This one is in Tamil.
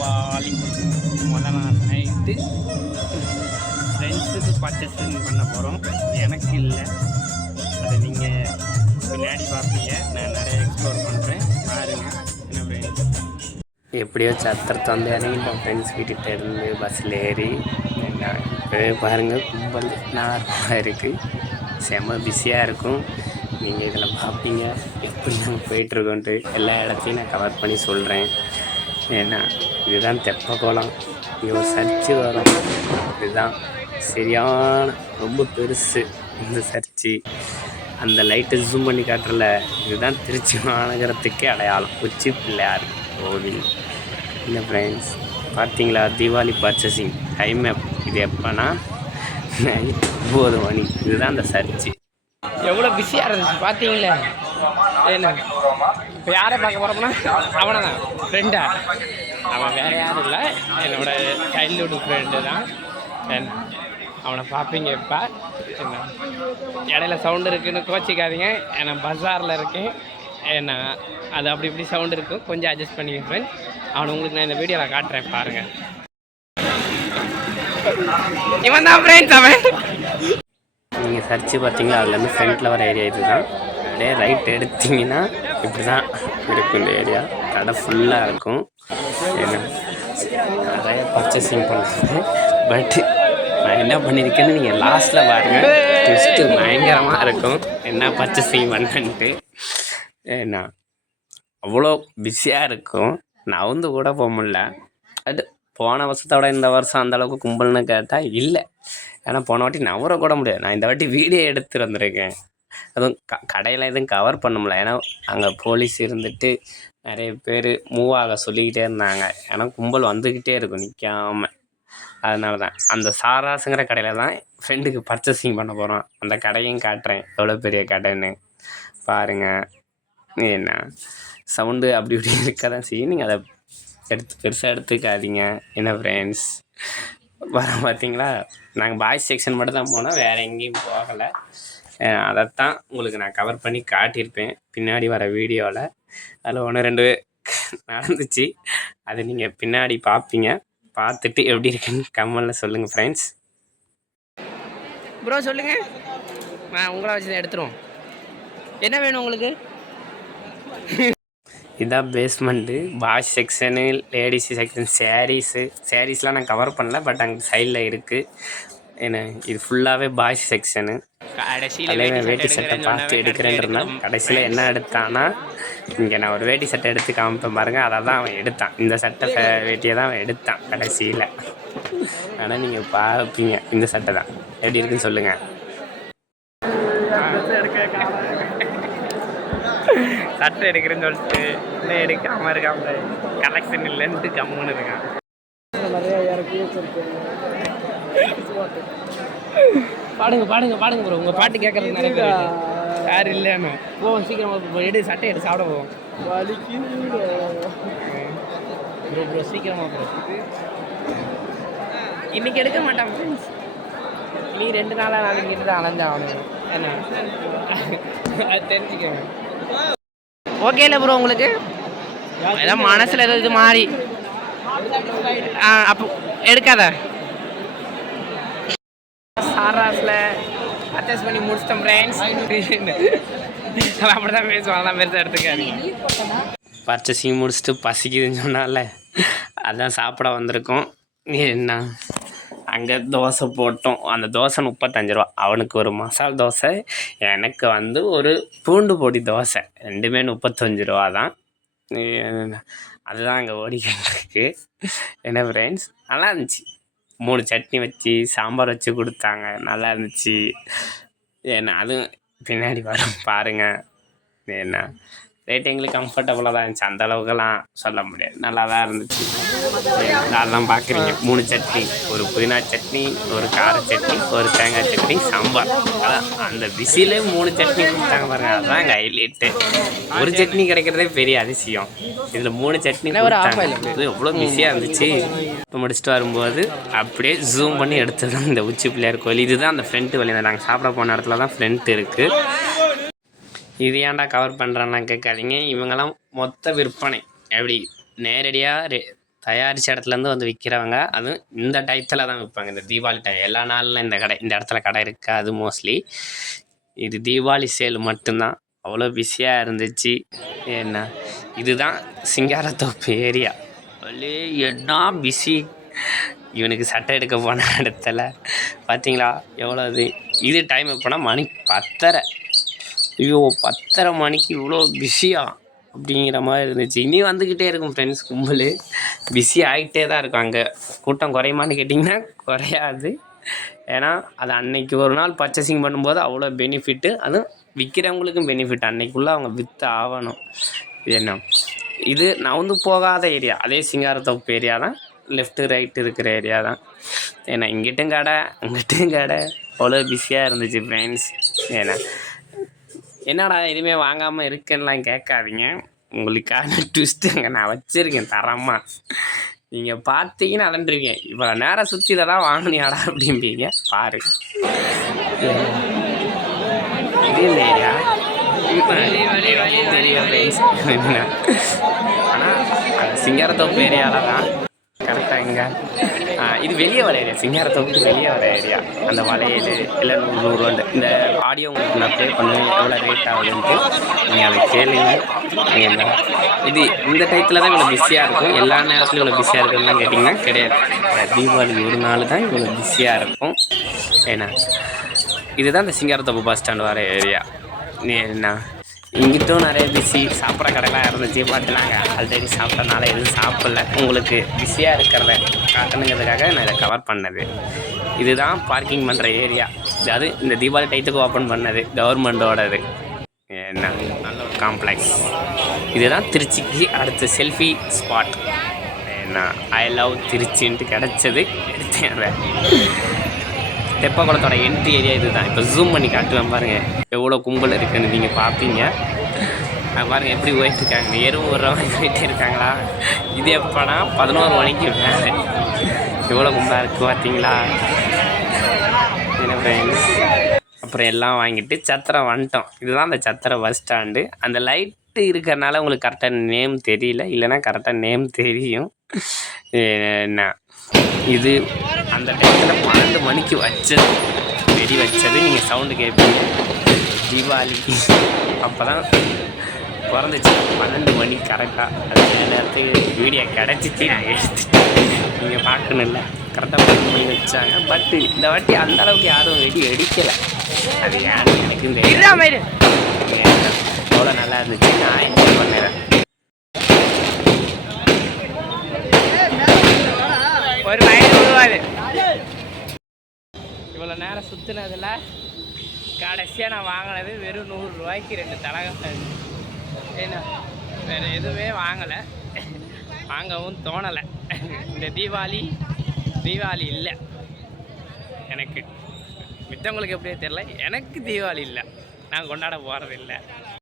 தீபாவளி முதல் நாள் நைட்டு ஃப்ரெண்ட்ஸுக்கு பர்ச்சேசிங் பண்ண போகிறோம். எனக்கு இல்லை, அதை நீங்கள் பின்னாடி பார்ப்பீங்க. நான் நிறைய எக்ஸ்ப்ளோர் பண்ணுறேன், பாருங்கள். என்ன ஃப்ரெண்ட்ஸ், எப்படியோ சத்திரத்தை வந்து இறங்கிட்டோம் ஃப்ரெண்ட்ஸ் வீட்டுக்கிட்ட இருந்து பஸ்ஸில் ஏறி. இப்போவே பாருங்கள், கும்பல் நார்மலாக இருக்குது, செம்ம பிஸியாக இருக்கும். நீங்கள் இதில் பார்ப்பீங்க எப்படி நாங்கள் போயிட்டுருக்கோன்ட்டு. எல்லா இடத்தையும் நான் கவர் பண்ணி சொல்கிறேன். ஏன்னா இதுதான் தெப்பக்குளம், இங்கே ஒரு சர்ச்சு வரும். இதுதான் சரியான ரொம்ப பெருசு இந்த சர்ச்சு. அந்த லைட்டை ஜூம் பண்ணி காட்டுறல, இதுதான் திருச்சி மாநகரத்துக்கே அடையாளம், உச்சி பிள்ளையார் கோவில். இல்லை ஃப்ரெண்ட்ஸ், பார்த்தீங்களா தீபாவளி பர்ச்சேசிங் டைம் இது எப்போனா நைட் 9 மணி. இதுதான் அந்த சர்ச்சு. எவ்வளோ பிஸியாக இருந்துச்சு பார்த்தீங்களா? என்ன இப்போ யாரை பார்க்க போகிறோம்னா அவனை தான், ஃப்ரெண்டா. அவன் வேறு யாரும் இல்லை, என்னோட சைல்ட்ஹுட் ஃப்ரெண்டு தான். அவனை பார்ப்பீங்க. இப்போ என்ன இடையில சவுண்டு இருக்குதுன்னு கோச்சிக்காதீங்க, ஏன்னா பஜாரில் இருக்கேன். ஏன்னா அது அப்படி இப்படி சவுண்டு இருக்கும், கொஞ்சம் அட்ஜஸ்ட் பண்ணிக்க ஃப்ரெண்ட்ஸ். அவனை உங்களுக்கு நான் இந்த வீடியோவில் காட்டுறேன், பாருங்கள். இவன் தான் ஃப்ரெண்ட்ஸ். அவன் நீங்கள் சர்ச்சு பார்த்தீங்களா, அதுலேருந்து ஃப்ரண்ட்டில் வர ஏரியா இது தான். அப்படியே ரைட் எடுத்திங்கன்னா இப்படி தான் இருக்கும் இந்த ஏரியா. கடை ஃபுல்லாக இருக்கும். என்ன நிறைய பர்ச்சேசிங் பண்ணுறேன். பட் நான் என்ன பண்ணியிருக்கேன்னு நீங்கள் லாஸ்ட்டில் பாருங்கள், ஜஸ்ட்டு பயங்கரமாக இருக்கும் என்ன பர்ச்சேசிங் பண்ணன்ட்டு. ஏன்னா அவ்வளோ பிஸியாக இருக்கும், நான் கூட போக முடியல. அது போன வருஷத்தோட இந்த வருஷம் அந்தளவுக்கு கும்பல்னு கேட்டால் இல்லை. ஏன்னா போன வாட்டி நவர கூட முடியாது. நான் இந்த வாட்டி வீடியோ எடுத்துகிட்டு வந்திருக்கேன். அதுவும் கடையில் எதுவும் கவர் பண்ண முடியல, ஏன்னா அங்கே போலீஸ் இருந்துட்டு நிறைய பேர் மூவ் ஆக சொல்லிக்கிட்டே இருந்தாங்க. ஏன்னா கும்பல் வந்துக்கிட்டே இருக்கும் நிற்காமல். அதனால தான் அந்த சாராஸுங்கிற கடையில் தான் ஃப்ரெண்டுக்கு பர்ச்சேசிங் பண்ண போகிறோம். அந்த கடையும் காட்டுறேன், எவ்வளோ பெரிய கடைன்னு பாருங்கள். என்ன சவுண்டு அப்படி இப்படி இருக்க தான் செய்யும், நீங்கள் அதை பெருசாக எடுத்துக்காதீங்க. என்ன ஃப்ரெண்ட்ஸ், வர பார்த்தீங்களா, நாங்கள் பாய்ஸ் செக்ஷன் மட்டும் தான் போனோம், வேறு எங்கேயும் போகலை. அதைத்தான் உங்களுக்கு நான் கவர் பண்ணி காட்டியிருப்பேன் பின்னாடி வர வீடியோவில். அதில் 1-2 நடந்துச்சு, அது நீங்கள் பின்னாடி பார்ப்பீங்க. பார்த்துட்டு எப்படி இருக்குன்னு கமெண்டில் சொல்லுங்கள் ஃப்ரெண்ட்ஸ். ப்ரோ சொல்லுங்கள், நான் உங்களை வச்சு தான் எடுத்துருவோம். என்ன வேணும் உங்களுக்கு? இதுதான் basement, boys section, ladies section, சாரீஸ்லாம் நான் கவர் பண்ணல, பட் அங்கே சைடில் இருக்குது. ஏன்னா இது ஃபுல்லாகவே பாய்ஸ் செக்ஷனு. கடைசியில் வேட்டி சட்டை பார்த்து எடுக்கிறேன்றா, கடைசியில் என்ன எடுத்தான்னா, இங்கே நான் ஒரு வேட்டி சட்டை எடுத்து காமிப்பேன் பாருங்கள், அதை தான் அவன் எடுத்தான். இந்த சட்டை வேட்டியை தான் அவன் எடுத்தான் கடைசியில். ஆனால் நீங்கள் பார்ப்பீங்க, இந்த சட்டை தான் எப்படி இருக்குன்னு சொல்லுங்கள். சட்டை எடுக்கிறேன்னு சொல்லிட்டு இன்னும் எடுக்காமல் இருக்காம கலெக்ஷன் இல்லைன்ட்டு கம்முன்னு இருக்கான். பாடுங்க பாடுங்க பாடுங்க ப்ரோ, உங்கள் பாட்டு கேட்கறது நிறைய பேர் யார் இல்லைன்னு போவோம். சீக்கிரமாக எடு, சட்டை எடுத்து சாப்பிட போவோம். ப்ரோ ப்ரோ சீக்கிரமாக ப்ரோ, இன்னைக்கு எடுக்க மாட்டான் ஃப்ரெண்ட்ஸ். நீ 2 நாளாக நாளைக்கு தான் அலைஞ்சாகணும். என்ன அது தெரிஞ்சுக்கோங்க. ஓகே இல்லை ப்ரோ, உங்களுக்கு ஏதாவது மனசில் எதாவது மாறி அப்போ எடுக்காத. சாராஸில் அட்ஜஸ்ட் பண்ணி முடிச்சிட்டோம் ஃப்ரெண்ட்ஸ். அப்படி தான் பேசுவாங்க, பெருசாக எடுத்துக்காதீங்க. பர்ச்சேசிங் முடிச்சுட்டு பசிக்குதுன்னு சொன்னால அதான் சாப்பிட வந்திருக்கோம். என்ன அங்கே தோசை போட்டோம், அந்த தோசை 35 ரூபா. அவனுக்கு ஒரு மசால் தோசை, எனக்கு வந்து ஒரு பூண்டு பொடி தோசை, ரெண்டுமே 35 ரூபா தான். அதுதான் அங்கே ஓடிக்கிட்டு. என்ன ஃப்ரெண்ட்ஸ், நல்லா இருந்துச்சு. 3 சட்னி வச்சு சாம்பார் வச்சு கொடுத்தாங்க, நல்லா இருந்துச்சு. ஏன்னா அதுவும் பின்னாடி வரும் பாருங்கள். என்ன ரேட் எங்களுக்கு கம்ஃபர்டபுளாக தான் இருந்துச்சு, அந்த அளவுக்குலாம் சொல்ல முடியாது, நல்லா தான் இருந்துச்சு. அதெல்லாம் பார்க்குறீங்க, 3 சட்னி, ஒரு புதினா சட்னி, ஒரு கார சட்னி, ஒரு தேங்காய் சட்னி, சாம்பார். அதான் அந்த பிஸியிலே 3 சட்னி கொடுத்தாங்க பாருங்கள், அதுதான் எங்கள் ஹைலைட்டு. ஒரு சட்னி கிடைக்கிறதே பெரிய அதிசயம், இதில் 3 சட்னி கொடுத்தாங்க. இது எவ்வளோ பிஸியாக இருந்துச்சு. இப்போ முடிச்சுட்டு வரும்போது அப்படியே ஜூம் பண்ணி எடுத்துதான் இந்த உச்சி பிள்ளையார் கோயில். இதுதான் அந்த ஃப்ரண்ட்டு வழி, நாங்கள் சாப்பிட போன இடத்துல தான் ஃப்ரண்ட் இருக்குது. இது ஏன்டா கவர் பண்ணுறான்னா கேட்காதீங்க, இவங்கெல்லாம் மொத்த விற்பனை எப்படி நேரடியாக தயாரித்த இடத்துலேருந்து வந்து விற்கிறவங்க அதுவும் இந்த டயத்தில் தான் விற்பாங்க. இந்த தீபாவளி டைம் எல்லா நாளிலும் இந்த இடத்துல கடை இருக்காது மோஸ்ட்லி. இது தீபாவளி சேல் மட்டும்தான். அவ்வளோ பிஸியாக இருந்துச்சு. என்ன இதுதான் சிங்காரத்தோப்பு ஏரியா. அலே என்ன பிஸி. இவனுக்கு சட்டை எடுக்க போன இடத்துல பார்த்தீங்களா எவ்வளோ இது டைம் எப்போனா மணி 10:30. ஐயோ 10:30 மணிக்கு இவ்வளோ பிஸியா அப்படிங்கிற மாதிரி இருந்துச்சு. இனி வந்துக்கிட்டே இருக்கும் ஃப்ரெண்ட்ஸ் கும்பல். பிஸி ஆகிட்டே தான் இருக்கும். அங்கே கூட்டம் குறையுமான்னு கேட்டிங்கன்னா குறையாது. ஏன்னா அது அன்னைக்கு ஒரு நாள் பர்ச்சேசிங் பண்ணும்போது அவ்வளோ பெனிஃபிட்டு. அதுவும் விற்கிறவங்களுக்கும் பெனிஃபிட். அன்னைக்குள்ளே அவங்க விற்று ஆகணும். இது என்ன இது நான் வந்து போகாத ஏரியா. அதே சிங்காரத்தோப்பு ஏரியா தான். லெஃப்ட்டு ரைட்டு இருக்கிற ஏரியா தான். ஏன்னா இங்கிட்டும் கடை அங்கிட்டும் கடை அவ்வளோ பிஸியாக இருந்துச்சு ஃப்ரெண்ட்ஸ். ஏன்னா என்னடா எதுவுமே வாங்காமல் இருக்கேன்னெலாம் கேட்காதீங்க. உங்களுக்கான ட்விஸ்ட்டு அங்கே நான் வச்சுருக்கேன் தரமாக. நீங்கள் பார்த்தீங்கன்னு அலண்டுருக்கேன். இவ்வளோ நேரம் சுற்றி இதெல்லாம் வாங்கினியாடா அப்படிம்பீங்க. பாரு இது இல்லை ஏரியா. ஆனால் அந்த சிங்காரத்தோப்பு ஏரியாவில் தான் கரெக்டாக எங்கே இது வெளியே வர ஏரியா. சிங்காரத்தோப்புக்கு வெளியே வர ஏரியா. அந்த வளையல் இல்லை 100 இந்த ஆடியோ உங்களுக்கு நான் ப்ளே பண்ணுவேன் எவ்வளோ ரேட் ஆகுதுன்ட்டு நீங்கள் அதை கேளுங்க. இது இந்த டயத்தில் தான் இவ்வளோ பிஸியாக இருக்கும். எல்லா நேரத்துலையும் இவ்வளோ பிஸியாக இருக்குதுலாம் கேட்டிங்கன்னா கிடையாது. தீபாவளி ஒரு நாள் தான் இவ்வளோ பிஸியாக இருக்கும். ஏன்னா இதுதான் இந்த சிங்காரத்தோப்பு பஸ் ஸ்டாண்டு வர ஏரியா. என்ன இங்கிட்டும் நிறைய பிஸி சாப்பிட்ற கடைலாம் இருந்துச்சு. பட் நாங்கள் ஆல்ரெடி சாப்பிட்டனால எதுவும் சாப்பிடல. உங்களுக்கு பிஸியாக இருக்கிறத காட்டணுங்கிறதுக்காக நான் இதை கவர் பண்ணது. இதுதான் பார்க்கிங் பண்ணுற ஏரியா. அது இந்த தீபாவளி டைத்துக்கு ஓப்பன் பண்ணது கவர்மெண்ட்டோடது. என்ன நல்ல ஒரு காம்ப்ளெக்ஸ். இதுதான் திருச்சிக்கு அடுத்த செல்ஃபி ஸ்பாட். என்ன ஐ லவ் திருச்சின்ட்டு கிடச்சது எடுத்தேன். அதை தெப்பக்குளத்தோட என்ட்ரி ஏரியா இது தான். இப்போ ஜூம் பண்ணி காட்டுவேன் பாருங்கள் எவ்வளோ கும்பல் இருக்குதுன்னு நீங்கள் பார்ப்பீங்க. பாருங்கள் எப்படி போயிட்டுருக்காங்க. எறும்பு ஒரு மாதிரி போயிட்டே இருக்காங்களா. இது எப்போனா 11 மணிக்கு மேலே எவ்வளோ கும்பலாக இருக்குது பார்த்தீங்களா. என்ன ஃப்ரெண்ட்ஸ் அப்புறம் எல்லாம் வாங்கிட்டு சத்திரம் வந்துட்டோம். இதுதான் அந்த சத்திரம் பஸ் ஸ்டாண்டு. அந்த லைட்டு இருக்கிறனால உங்களுக்கு கரெக்டாக நேம் தெரியல. இல்லைனா கரெக்டாக நேம் தெரியும். என்ன இது அந்த டைத்தில் 12 மணிக்கு வச்சது வெடி வச்சது. நீங்கள் சவுண்டு கேட்பீங்க. தீபாவளிக்கு அப்போ தான் பிறந்துச்சு 12 மணி கரெக்டாக. அது நேரத்துக்கு வீடியோ கிடச்சிச்சு. நான் எடுத்துட்டேன். நீங்கள் பார்க்கணும்ல கரெக்டாக 12 மணி வச்சாங்க. பட்டு இந்த வாட்டி அந்தளவுக்கு யாரும் வெடி வெடிக்கலை. அது ஏன்னு எனக்கும் தெரியும். எவ்வளோ நல்லா இருந்துச்சு. நான் என்ஜாய் பண்ணுறேன். ஒரு வயது விழுவாது. இவ்வளோ நேரம் சுற்றுனதில் கடைசியாக நான் வாங்கினது வெறும் 100 ரூபாய்க்கு 2 தலகம். ஏன்னா வேறு எதுவுமே வாங்கலை, வாங்கவும் தோணலை. இந்த தீபாவளி இல்லை எனக்கு. மித்தவங்களுக்கு எப்படியே தெரில, எனக்கு தீபாவளி இல்லை. நான் கொண்டாட போகிறது இல்லை.